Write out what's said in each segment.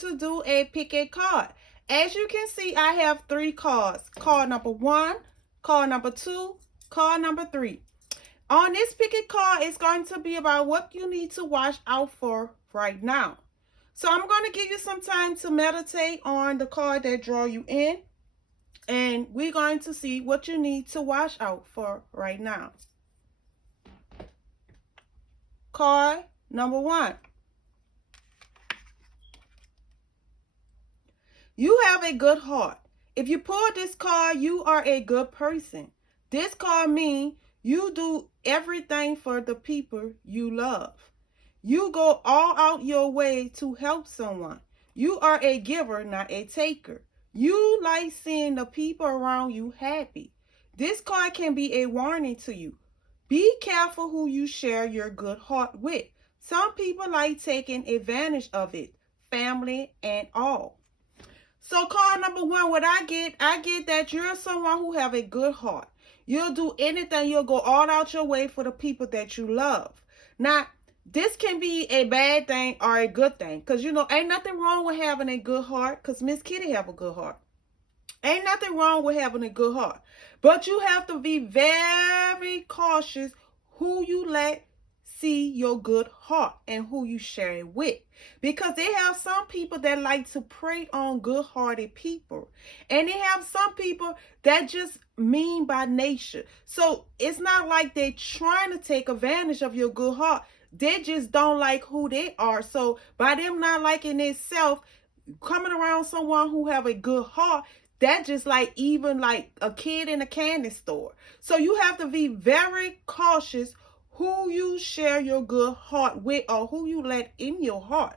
To do a pick a card. As you can see, I have 3 cards. Card number 1, card number 2, card number 3. On this pick a card, it's going to be about what you need to watch out for right now. So I'm going to give you some time to meditate on the card that draw you in. And we're going to see what you need to watch out for right now. Card number 1. You have a good heart. If you pull this card, you are a good person. This card means you do everything for the people you love. You go all out your way to help someone. You are a giver, not a taker. You like seeing the people around you happy. This card can be a warning to you. Be careful who you share your good heart with. Some people like taking advantage of it, family and all. So card number 1, what I get that you're someone who have a good heart. You'll do anything. You'll go all out your way for the people that you love. Now, this can be a bad thing or a good thing. Because, ain't nothing wrong with having a good heart. Because Miss Kitty have a good heart. Ain't nothing wrong with having a good heart. But you have to be very cautious who you let see your good heart and who you share it with, because they have some people that like to prey on good-hearted people, and they have some people that just mean by nature. So it's not like they're trying to take advantage of your good heart. They just don't like who they are. So by them not liking themselves, coming around someone who have a good heart, that just even like a kid in a candy store. So you have to be very cautious who you share your good heart with or who you let in your heart.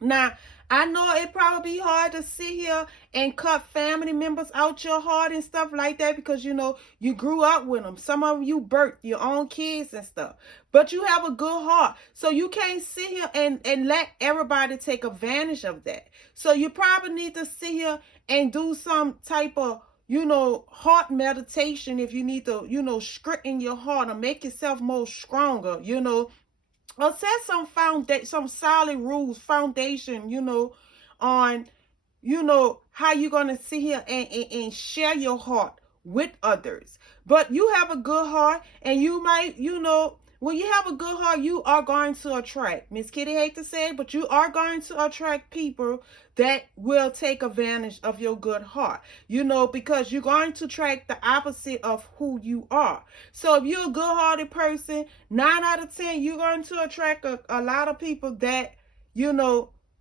Now, I know it probably be hard to sit here and cut family members out your heart and stuff like that, because, you grew up with them. Some of you birthed your own kids and stuff. But you have a good heart. So you can't sit here and let everybody take advantage of that. So you probably need to sit here and do some type of heart meditation if you need to, strengthen your heart or make yourself more stronger, or set some solid rules, foundation, on, how you're going to sit here and share your heart with others. But you have a good heart, and you might, when you have a good heart, you are going to attract, Miss Kitty hate to say it, but you are going to attract people that will take advantage of your good heart, because you're going to attract the opposite of who you are. So if you're a good-hearted person, 9 out of 10, you're going to attract a lot of people that,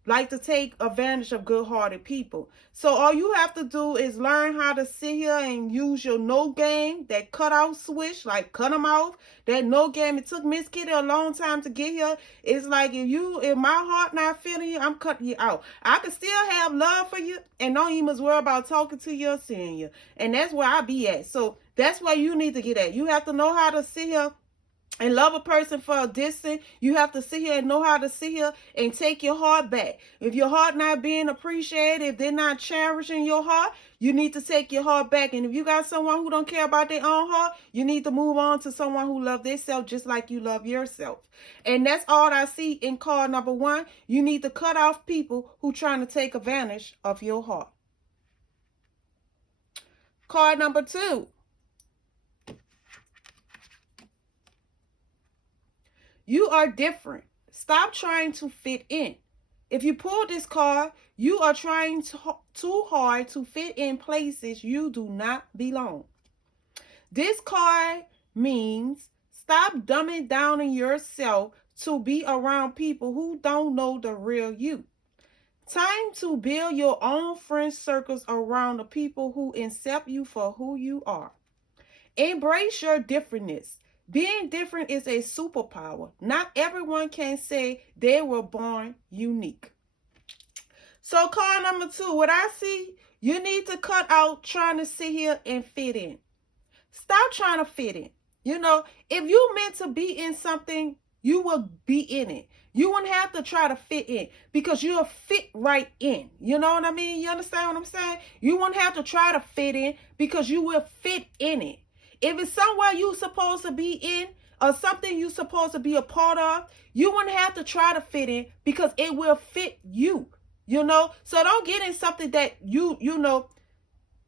like to take advantage of good-hearted people. So all you have to do is learn how to sit here and use your no game, that cutout switch, like cut them off. That no game, it took Miss Kitty a long time to get here. It's like if my heart not feeling you, I'm cutting you out. I can still have love for you and don't even worry about talking to you or seeing you. And that's where I be at. So that's where you need to get at. You have to know how to sit here and love a person for a distance. You have to sit here and know how to sit here and take your heart back. If your heart not being appreciated, if they're not cherishing your heart, you need to take your heart back. And if you got someone who don't care about their own heart, you need to move on to someone who loves themselves just like you love yourself. And that's all I see in card number 1. You need to cut off people who trying to take advantage of your heart. Card number 2. You are different. Stop trying to fit in. If you pull this card, you are trying too hard to fit in places you do not belong. This card means stop dumbing down in yourself to be around people who don't know the real you. Time to build your own friend circles around the people who accept you for who you are. Embrace your differentness. Being different is a superpower. Not everyone can say they were born unique. So card number 2, what I see, you need to cut out trying to sit here and fit in. Stop trying to fit in. If you meant to be in something, you will be in it. You wouldn't have to try to fit in, because you'll fit right in. You know what I mean? You understand what I'm saying? You wouldn't have to try to fit in, because you will fit in it. If it's somewhere you're supposed to be in or something you're supposed to be a part of, you wouldn't have to try to fit in, because it will fit you. You know, so don't get in something that you know,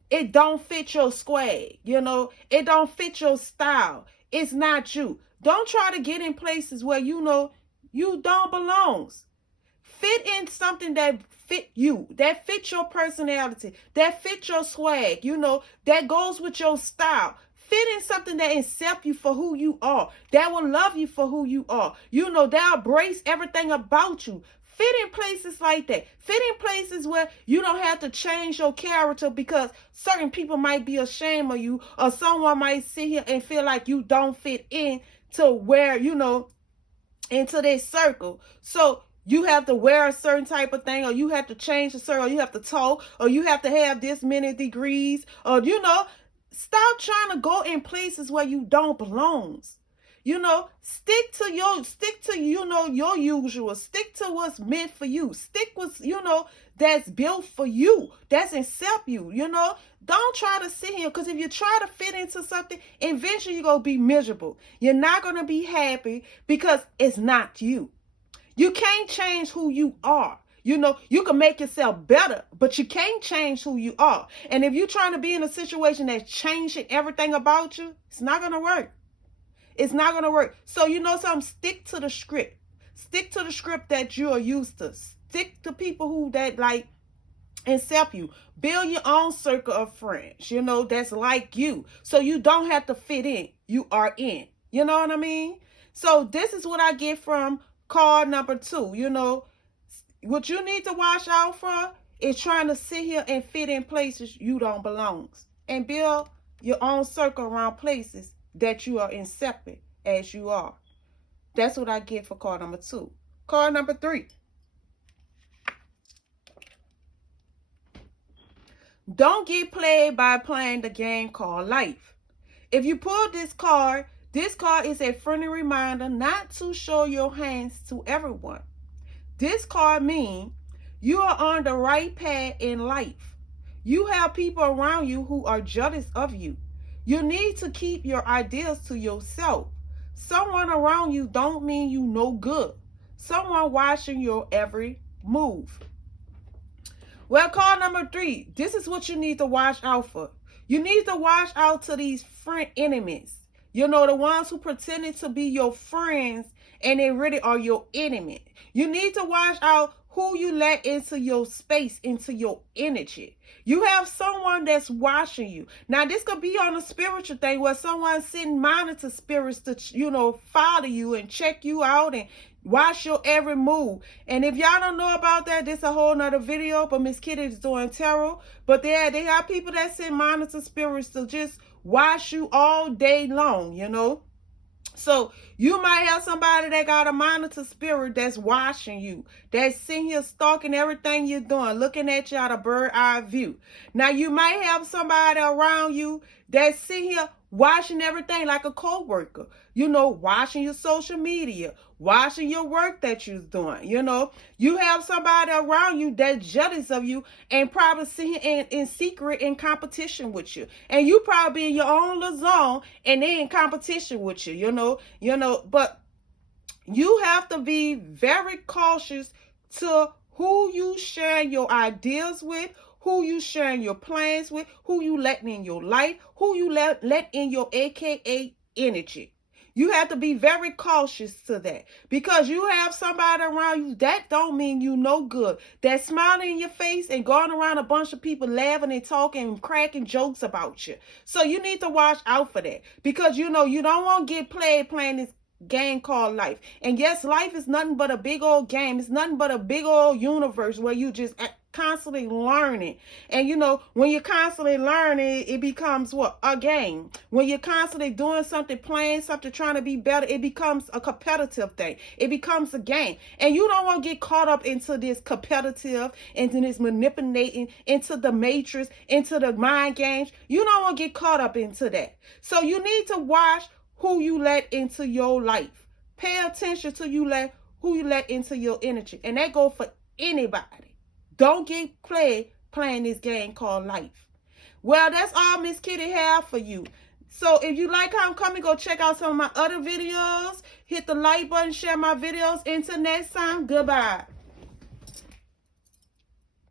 it don't fit your swag. You know, it don't fit your style. It's not you. Don't try to get in places where you know you don't belong. Fit in something that fit you, that fit your personality, that fit your swag, you know, that goes with your style. Fit in something that accept you for who you are, that will love you for who you are. You know, that embrace everything about you. Fit in places like that. Fit in places where you don't have to change your character because certain people might be ashamed of you, or someone might sit here and feel like you don't fit in to where, you know, into their circle. So you have to wear a certain type of thing, or you have to change a certain, or you have to talk, or you have to have this many degrees, or, you know, stop trying to go in places where you don't belong. You know, stick to you know, your usual. Stick to what's meant for you. Stick with, you know, that's built for you. That's accept you, you know. Don't try to sit here, because if you try to fit into something, eventually you're going to be miserable. You're not going to be happy because it's not you. You can't change who you are. You know, you can make yourself better, but you can't change who you are. And if you're trying to be in a situation that's changing everything about you, it's not going to work. It's not going to work. So, you know something? Stick to the script. Stick to the script that you're used to. Stick to people who that like accept you. Build your own circle of friends, you know, that's like you. So you don't have to fit in. You are in. You know what I mean? So this is what I get from card number 2. You know, what you need to watch out for is trying to sit here and fit in places you don't belong. And build your own circle around places that you are accepted as you are. That's what I get for card number 2. Card number 3. Don't get played by playing the game called life. If you pull this card is a friendly reminder not to show your hands to everyone. This card means you are on the right path in life. You have people around you who are jealous of you. You need to keep your ideas to yourself. Someone around you don't mean you no good. Someone watching your every move. Well, card number 3, this is what you need to watch out for. You need to watch out to these friend enemies. You know, the ones who pretended to be your friends and they really are your enemy. You need to watch out who you let into your space, into your energy. You have someone that's watching you. Now, this could be on a spiritual thing where someone's sitting monitor spirits to, you know, follow you and check you out and watch your every move. And if y'all don't know about that, this is a whole nother video, but Miss Kitty is doing tarot. But they have people that send monitor spirits to just watch you all day long, you know. So you might have somebody that got a monitor spirit that's watching you, that's sitting here stalking everything you're doing, looking at you out of bird eye view. Now you might have somebody around you that's sitting here watching everything, like a co-worker, you know, watching your social media, watching your work that you're doing. You know, you have somebody around you that's jealous of you and probably sitting in secret in competition with you. And you probably in your own little zone and they in competition with you, you know, but you have to be very cautious to who you share your ideas with, who you sharing your plans with, who you letting in your life, who you let in your AKA energy. You have to be very cautious to that, because you have somebody around you that don't mean you no good, that's smiling in your face and going around a bunch of people laughing and talking and cracking jokes about you. So you need to watch out for that, because you know you don't want to get playing this game called life. And yes, life is nothing but a big old game. It's nothing but a big old universe where you just constantly learning. And you know, when you're constantly learning, it becomes what? A game. When you're constantly doing something, playing something, trying to be better, it becomes a competitive thing. It becomes a game. And you don't want to get caught up into this competitive, into this manipulating, into the matrix, into the mind games. You don't want to get caught up into that. So you need to watch who you let into your life. Pay attention to who you let into your energy. And that goes for anybody. Don't get playing this game called life. Well, that's all Miss Kitty have for you. So if you like how I'm coming, go check out some of my other videos. Hit the like button, share my videos. Until next time, goodbye.